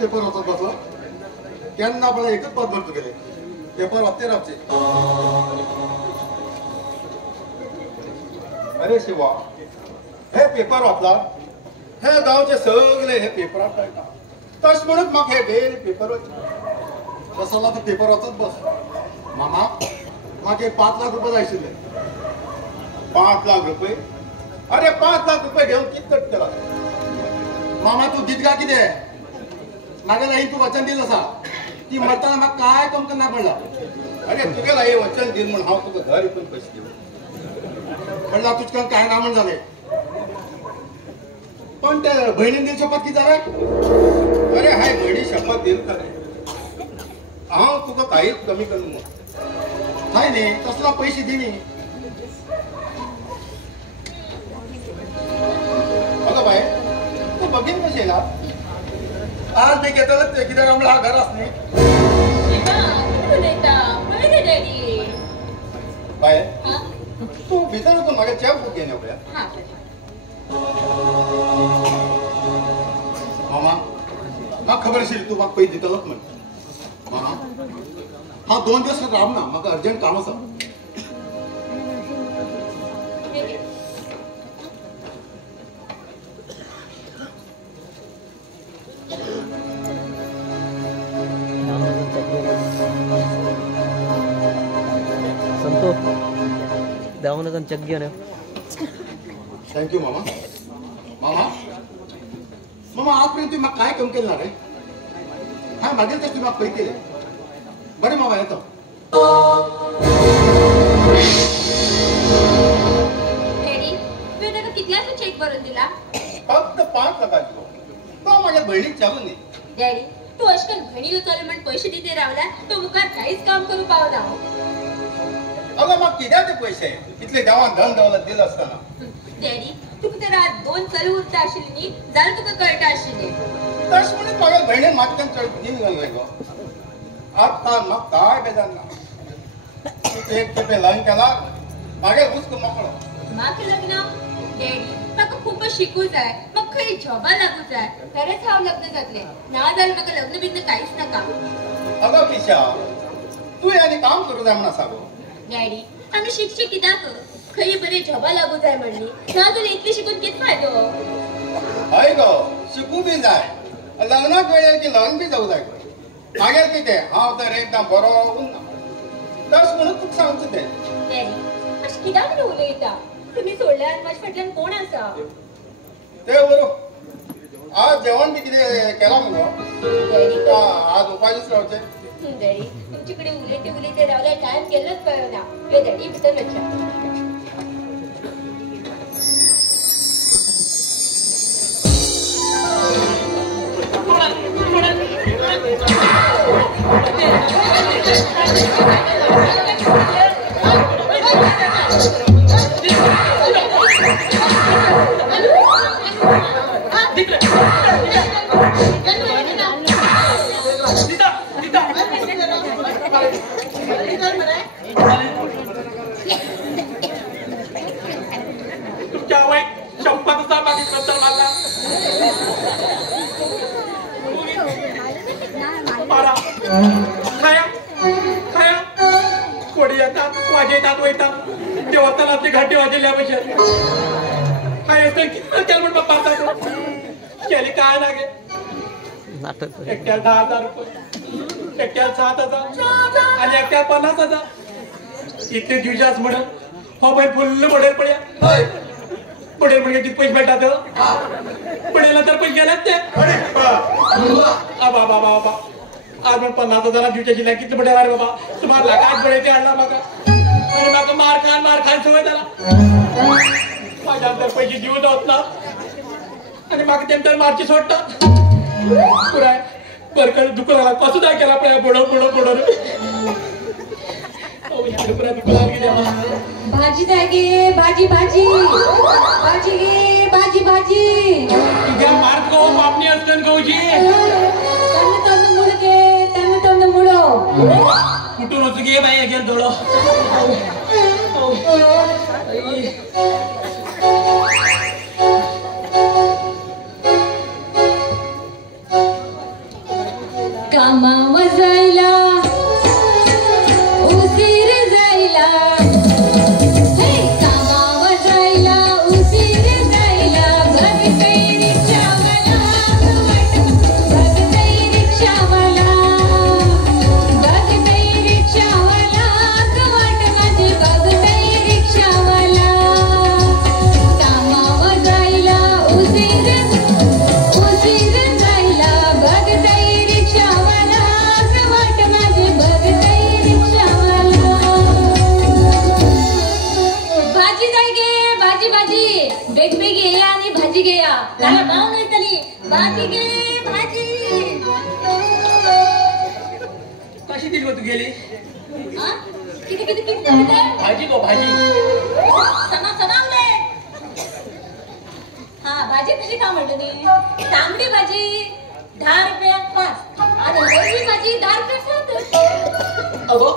Paper वाचत बसला केन्ना आपल्याला एकच बात भरतो गेले पेपर वाचते राहते. अरे शिवा हे पेपर वाचला हे गावचे सगळे हे पेपरात कळटा तश म्हणून म्हाका हे डेली पेपर वाचता तसला तो पेपर वाचत बस. मामा म्हाका 5 लाख रुपये जाय आशिल्ले. 5 लाख रुपये अरे 5 लाख रुपये घेऊन कितकट केला मामा तू दीत का कितें म्हाका आई तू वचन दिल आसा ती मरतना म्हाका काय कम करना पडला. अरे तुगेला हे वचन दिल म्हण हांव तुका घर इतून पयशे दिले म्हणला तुजकां काय ना म्हण जालें. पण ते बहिणीन दिल शपथ किती जालें. अरे हाय बहिणी शपथ दिल खरें हांव तुका कांयच कमी करना म्हण हाय न्ही तसला पयशे दिनी. अगं बाय तू बघीन कशें येयला आज मी घेतलं ते कित्याक म्हणल्यार हा घर आसनी बाय तू भितर वचून म्हाका च्या बूक घेवन येवया. मामा म्हाका खबर आशिल्ली तू म्हाका पयस दितलोच म्हण. मामा हांव 2 दिवस रावना म्हाका अर्जंट काम आसा. संतो दावनगन चक घेऊन ये. थँक्यू मामा. मामा मामा आजपर्यंत तुम्ही म्हाका काय कम केलं रे हा मागील तर तुम्ही म्हाका पळय केले बरें मामा येतो. डॅडी तुवें ताका कितल्याचो चेक बरोवन दिला. फक्त 5 लाखाचो तो माझ्या भयणीक चालू न्ही. डॅडी तू अशकन भयणीलो चल म्हण पयशे दिते रावला तो मुखार कांयच काम करू पावना. अगं म्हाका कित्याक ते पयशे इतले देवान धन दौलत दिलं असताना. डॅडी तुका तर आज 2 चल उरता आशिल्ली न्ही जाल्यार तुका कळटा आशिल्लें. तश म्हणून म्हाका भयणीन मातक्यान चड दिन घालूंक गो आतां म्हाका काय बेजार ना. एक खेपे लग्न केला म्हागे हुस्क मोकळो. म्हाका लग्न डॅडी म्हाका खूब शिकूं जाय म्हाका खंय जॉबा लागू जाय तरच हांव लग्न जातलें ना जाल्यार म्हाका लग्न बिग्न कांयच नाका. अगं पिशा तुवें आनी काम करूं जाय म्हण आसा गो. डॅडी आमी शिकचे कित्याक खंय बरे जॉबा लागू जाय म्हणली ना जाल्यार इतली शिकून कितें फायदो. हय गो शिकूं बी जाय लग्नाक वेळेर की लग्न बी जावं जाय गो. मागीर कितें हांव तर एकदम बरो उरना तश म्हणून तुका सांगता तें. डॅडी अशें कित्याक न्हू उलयता तुमी सोडल्यार म्हाजे फाटल्यान कोण आसा. ते बरो आज जेवण बी कितें केलां मुगो. डॅडी आज उपाशीच रावचें. डॅडी तुमचे कडेन उलयते उलयते रावल्यार टायम केल्लोच कळना. यो डॅडी भितर वचा. तुमच्या वाईट संपत्तीचा मागितलं तर मला खाया खाया कोडी येतात वाजयतात वयतात देवस्थान आपली घाटी वाजयल्या भशेन खाय केलं म्हण बाबा केली काय लागे. एकट्याला 10,000 रुपये एकट्याला 7,000 आणि एकट्याला 50,000 इतके दिवसाच म्हणत हो बाई फुल्ल पडेल पड्या पडेल म्हणजे किती पैसे भेटतात पडेल तर पैसे गेलात ते बाबा बाबा बाबा आज पण 50,000 दिवच्या शिल्लक किती पडेल अरे बाबा तुम्हाला लागात पडेल ते आणला बघा आणि माग मार खान सवय त्याला माझ्या तर पैसे जीव होत ना आणि माग तेम तर मारची सोडतात पुराय बरकड दुकानाला कसं जाय केला पड्या बोडो बोडो बोडो भाजी जाय गे भाजी भाजी भाजी गे भाजी भाजी तुझ्या मार्ग गो पापणी असतं गौजी तन्न मुड गे तन्न मुडो कुठून असं गे बाई गेल थोडं त्याला भाव नाही तरी भाजी घे भाजी. कशी दिली तू गेली हा? किती किती किती झाली ते? भाजी गो भाजी सणावले. हा भाजी कशी का म्हणली? तांबडी भाजी 10 रुपयात 5 आणि हिरवी भाजी 10 रुपयात 7. अगो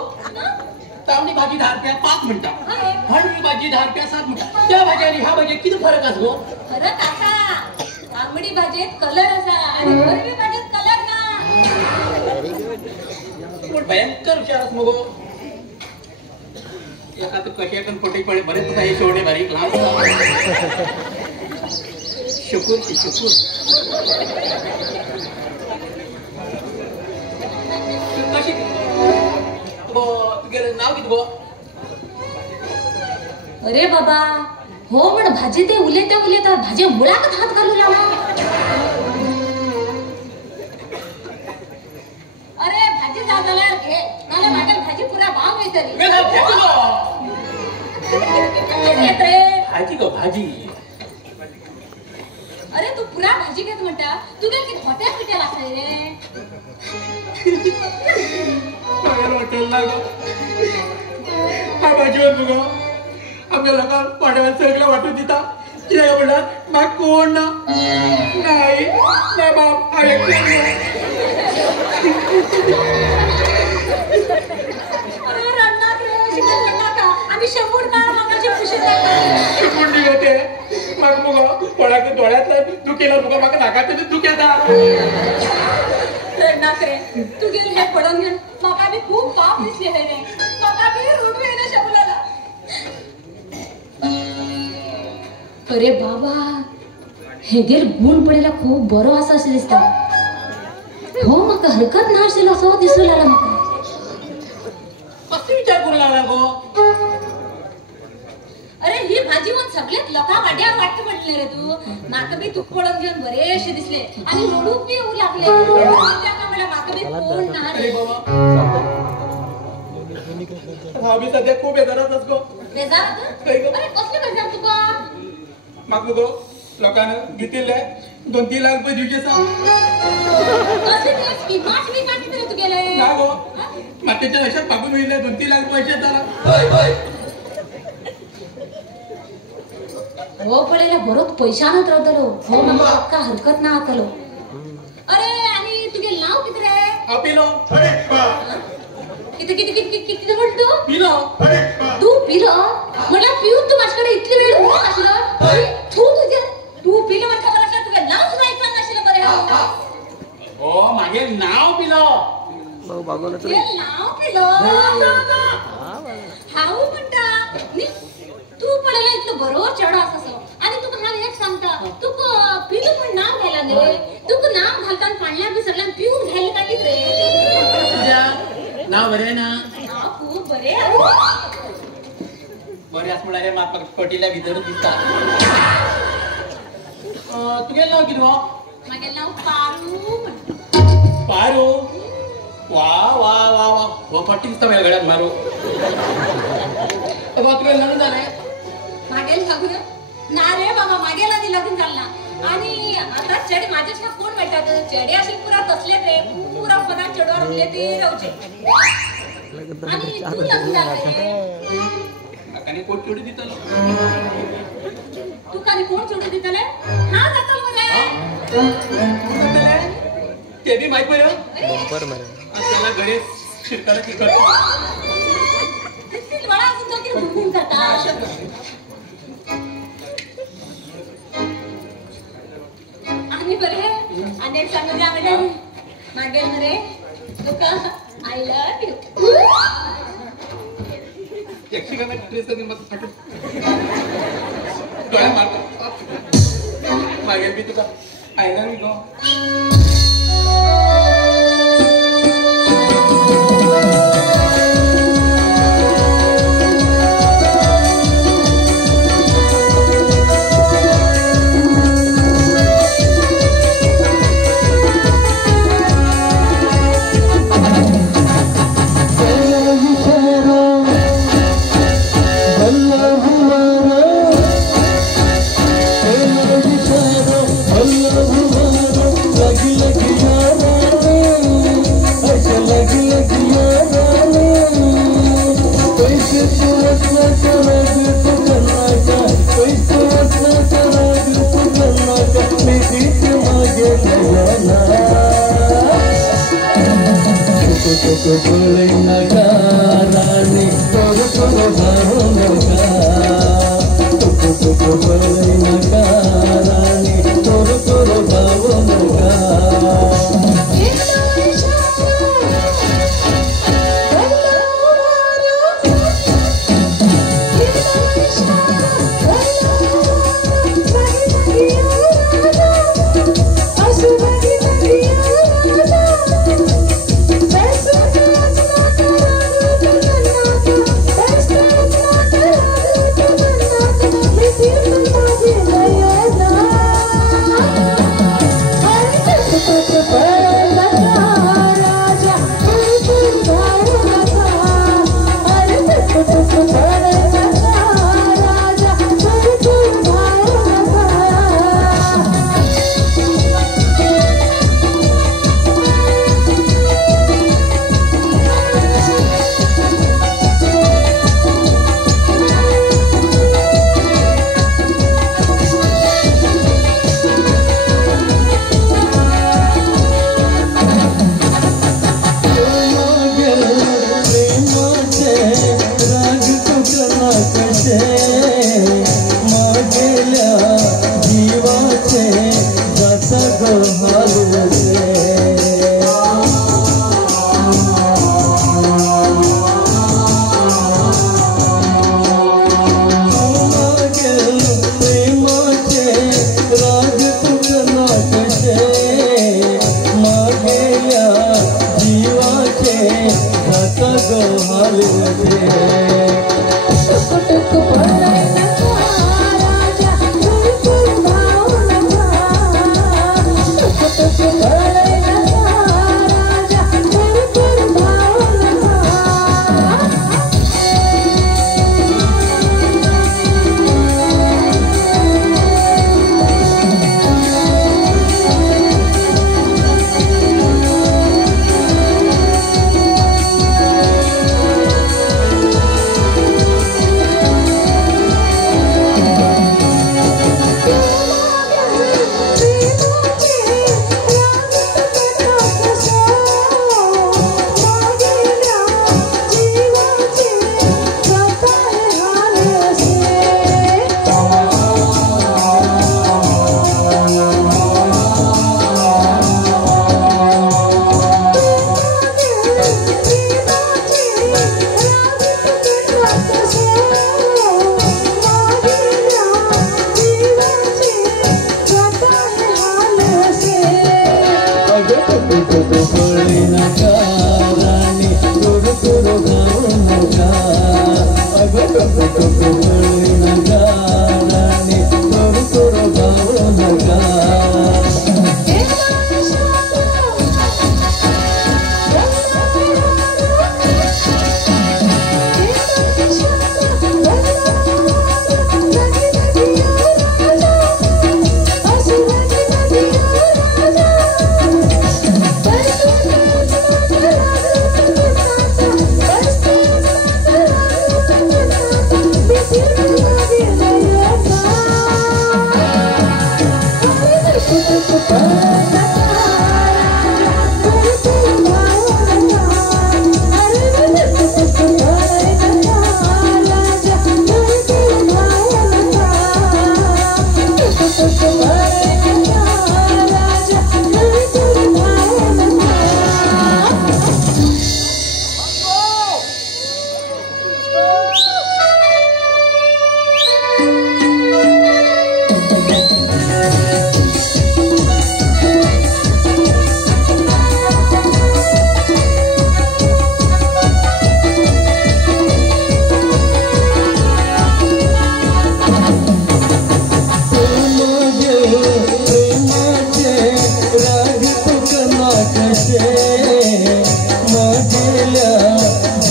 तांबडी भाजी 10 रुपयात 5 मिनिटं, हळवी भाजी 10 रुपयात 7 मिनिटं. त्या भाजी आणि ह्या भाजी किती फरक असतो? फरक असा तांबडी भाजीत कलर असा आणि हिरवी भाजीत कलर ना. भयंकर हुशार मग एका तर कशी पण पोटी पडे बरेच हे शेवटे बारीक लहान शुकूर शुकूर. कशी तुझे नाव किती गो? अरे बाबा हो म्हण भाजी ते उलेता उलेता भाजी मुळात हात घालू लागला. अरे भाजी जागला घे मला माझ्या भाजी पुरा भाव नाही तरी. भाजी गो भाजी. अरे तू पुरा भाजी घेत म्हणता तू काय की हॉटेल पिटेल असं रे. हॉटेल लागो हा भाजीवर बघ आमच्या लोकांना पाण्यावर सगळं वाटून दिता किती म्हणतात मग कोण ना नाही ना बाप हा व्यक्ती अरे रडणार रे शिकल नका आम्ही शंभर काळ मगाची खुशी लागला. शिकवणी होते मग मग कोणाच्या डोळ्यातला दुखेला मग मग नाकात दुख्याचा रडणार रे तू गेली हे पडून घे मका बी खूप पाप दिसले हे रे मका बी रुडू येणे शबुलाला. अरे बाबा हे गेर गुण पडेला खूप बरो असा असे दिसता. हो मग हरकत ना असेल असं दिसू लागला मका. कसं विचार करू लागला गो? अरे ही भाजी मग सगळ्यात लोका वाड्यावर वाटते म्हटले रे तू. माका बी तूप पडून घेऊन बरेचसे दिसले आणि रडू बी येऊ लागले. माका बी कोण ना अरे बाबा हा मी सध्या खूप बेजारात असतो. बेजारात? काय गं? अरे कसले बेजार तुका? मग गो लोकांना घेतले 2-3 लाख रुपये दिवचे सांग कसले ते स्कीमाच मी काढते रे तू गेले. ना गो मातेच्या लक्षात मागून मिळले 2-3 लाख पैसे झाला. हो पडेला बरोच पैशानच राहतलो. हो मग का हरकत ना आतलो. अरे आणि तुगे नाव किती रे? पिलो किती किती किती किती म्हणतो? पिलो तू पिलं मला पिऊन तू माझ्याकडे इतकी वेळ उभा असलं तू तुझ्या तू पिलं म्हणता बरं तुझं नाव सुद्धा ऐकलं नसेल बरं. हो मागे नाव पिलो ते नाव पिलं हाऊ म्हणता तू पडायला इतकं बरोबर चढ असं आणि तू हा एक सांगता तू पिलं पण नाव घ्यायला नाही तू नाव घालताना पाण्यात बी सगळ्यांना पिऊन घ्यायला काढलीत रे. नाव बरे ना नाव खूप बरे बरे असं म्हणाले माग पटीला भीतर दिसता. तुझे नाव किती हो? माझे नाव पारू. पारू वा वा वा वा व पट्टी दिसता माझ्या गड्यात मारू. तुला लग्न झालंय? मागेल सांगू ना रे बाबा मागेल आधी लग्न झाला आणि आता चढ माझ्याच्या कोण भेटतात चढे असे पुरा तसले रे पुरा पदा चढवर उरले ते राहूचे आणि तू लग्न झालं काकाने कोट चोडी दिता तू काली कोण चढू देतले हा जातल मला ते बी माहित बरं बरं त्याला गणेश शिरकाला की करतो दिसतील बळा सुद्धा की घुमघुम करता. आणि बरे अनेक सांगू द्या म्हणजे मागेल रे तुका आय लव्ह यू. एकटी का ड्रेस मग फाटू डोळ्या मारतो मागेल मी तुका आय लव्ह यू.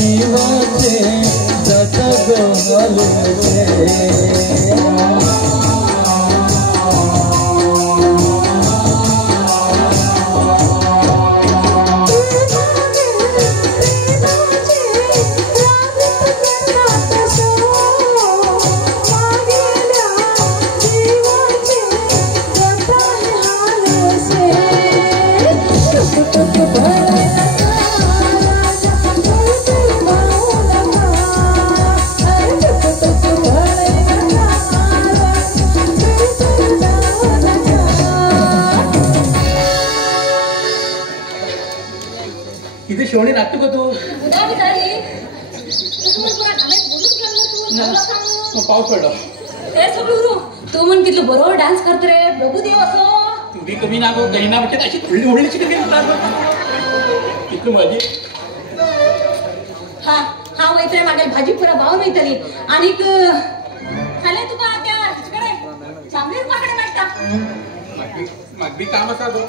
जीवाचे शेवणी नाटतो का तू उद्या बी झाली तू म्हण पुरा घामेत बोलून गेलो तू नवला सांगू मग पाऊस पडला ते सगळं तू म्हण कितलं बरोबर डान्स करत रे प्रभू देव असो तुम्ही कमी ना गो गैना म्हणजे अशी थोडी ओढली शिकत इतकं माझी हा मैत्रीण मागेल भाजी पुरा भाव मिळतली आणि खाले तुका त्या हिचकडे चांगलीच मागणे भेटता मागबी काम असा गो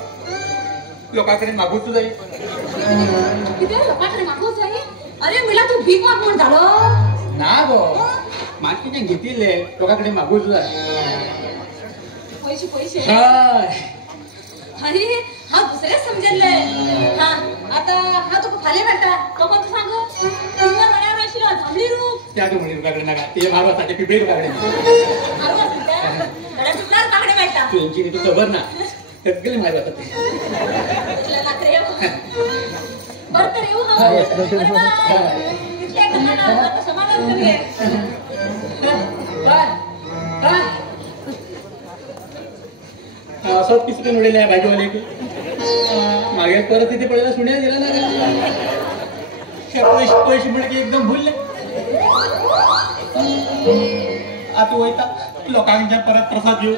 लोकांकडे मागूच जाईल किती लोकांकडे मागूच जाई अरे मला तू भीक माग म्हणून झालं ना गो मागचे घेतील लोकांकडे मागूच जाय पैसे पैसे हाय अरे हा दुसरे समजले हा आता हा तुका फाले भेटता तो कोण सांगू तुला मनावर राशील थांबली रूप त्या तो म्हणे लोकांकडे नका ते मारवासाठी पिपळे लोकांकडे अरे तुला काकडे भेटता तू यांची तू खबर ना सगळे माहिती आता ते लाकरे बरं तर येऊ हा इतक्या गल्ला आता समाधान करू घे काय असंच किसके मिळेल आहे भाजीवाले की मागे परत तिथे पडलेला सुन्या दिला ना पैसे पैसे मिळे की एकदम भुलले आता वैता लोकांच्या परत प्रसाद घेऊ